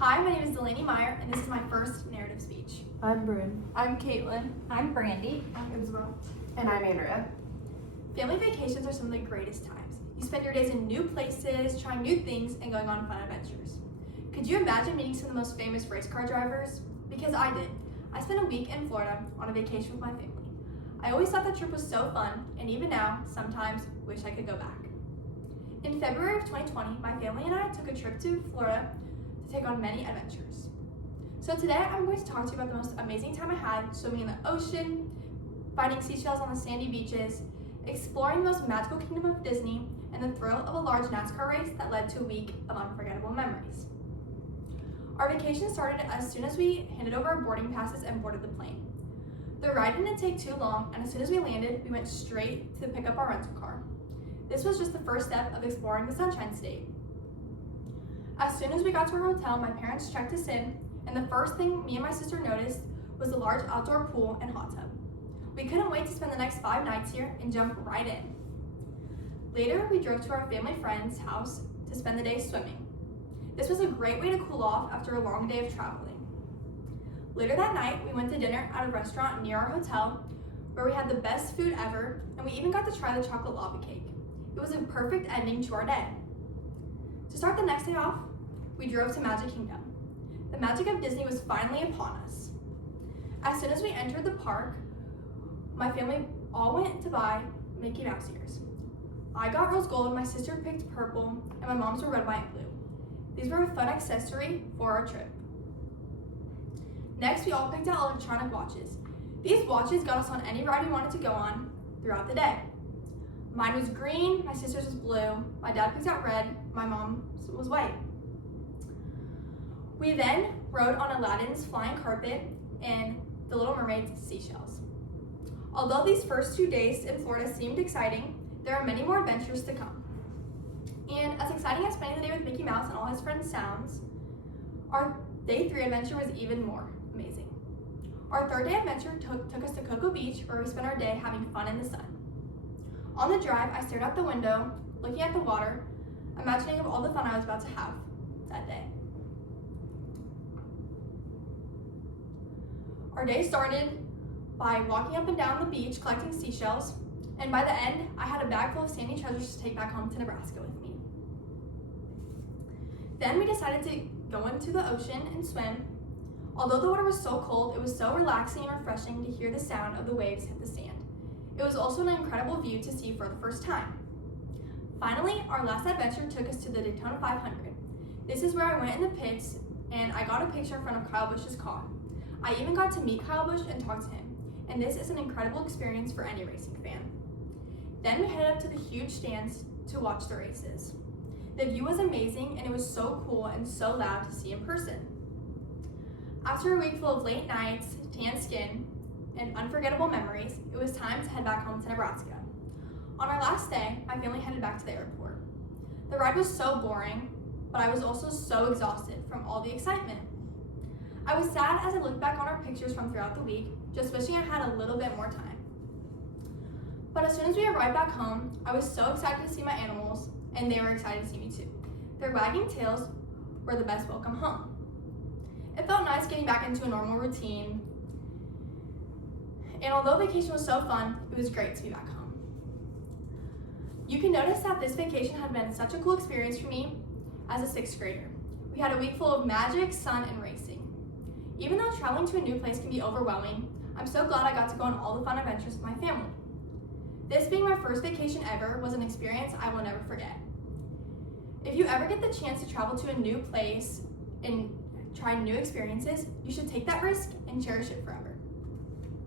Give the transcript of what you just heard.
Hi, my name is Delaney Meyer, and this is my first narrative speech. I'm Bryn. I'm Caitlin. I'm Brandy. I'm Isabel. And I'm Andrea. Family vacations are some of the greatest times. You spend your days in new places, trying new things, and going on fun adventures. Could you imagine meeting some of the most famous race car drivers? Because I did. I spent a week in Florida on a vacation with my family. I always thought that trip was so fun, and even now, sometimes wish I could go back. In February of 2020, my family and I took a trip to Florida to take on many adventures. So today I'm going to talk to you about the most amazing time I had swimming in the ocean, finding seashells on the sandy beaches, exploring the most magical kingdom of Disney, and the thrill of a large NASCAR race that led to a week of unforgettable memories. Our vacation started as soon as we handed over our boarding passes and boarded the plane. The ride didn't take too long, and as soon as we landed, we went straight to pick up our rental car. This was just the first step of exploring the Sunshine State. As soon as we got to our hotel, my parents checked us in, and the first thing me and my sister noticed was the large outdoor pool and hot tub. We couldn't wait to spend the next 5 nights here and jump right in. Later, we drove to our family friend's house to spend the day swimming. This was a great way to cool off after a long day of traveling. Later that night, we went to dinner at a restaurant near our hotel where we had the best food ever, and we even got to try the chocolate lava cake. It was a perfect ending to our day. To start the next day off, we drove to Magic Kingdom. The magic of Disney was finally upon us. As soon as we entered the park, my family all went to buy Mickey Mouse ears. I got rose gold, my sister picked purple, and my mom's were red, white, and blue. These were a fun accessory for our trip. Next, we all picked out electronic watches. These watches got us on any ride we wanted to go on throughout the day. Mine was green, my sister's was blue, my dad picked out red, my mom's was white. We then rode on Aladdin's flying carpet and the Little Mermaid's seashells. Although these first 2 days in Florida seemed exciting, there are many more adventures to come. And as exciting as spending the day with Mickey Mouse and all his friends sounds, our day 3 adventure was even more amazing. Our third day adventure took us to Cocoa Beach, where we spent our day having fun in the sun. On the drive, I stared out the window, looking at the water, imagining of all the fun I was about to have that day. Our day started by walking up and down the beach collecting seashells, and by the end, I had a bag full of sandy treasures to take back home to Nebraska with me. Then we decided to go into the ocean and swim. Although the water was so cold, it was so relaxing and refreshing to hear the sound of the waves hit the sand. It was also an incredible view to see for the first time. Finally, our last adventure took us to the Daytona 500. This is where I went in the pits and I got a picture in front of Kyle Busch's car. I even got to meet Kyle Busch and talk to him, and this is an incredible experience for any racing fan. Then we headed up to the huge stands to watch the races. The view was amazing, and it was so cool and so loud to see in person. After a week full of late nights, tan skin, and unforgettable memories, it was time to head back home to Nebraska. On our last day, my family headed back to the airport. The ride was so boring, but I was also so exhausted from all the excitement. I was sad as I looked back on our pictures from throughout the week, just wishing I had a little bit more time. But as soon as we arrived back home, I was so excited to see my animals, and they were excited to see me too. Their wagging tails were the best welcome home. It felt nice getting back into a normal routine, and although vacation was so fun, it was great to be back home. You can notice that this vacation had been such a cool experience for me as a 6th grader. We had a week full of magic, sun, and racing. Even though traveling to a new place can be overwhelming, I'm so glad I got to go on all the fun adventures with my family. This being my first vacation ever was an experience I will never forget. If you ever get the chance to travel to a new place and try new experiences, you should take that risk and cherish it forever.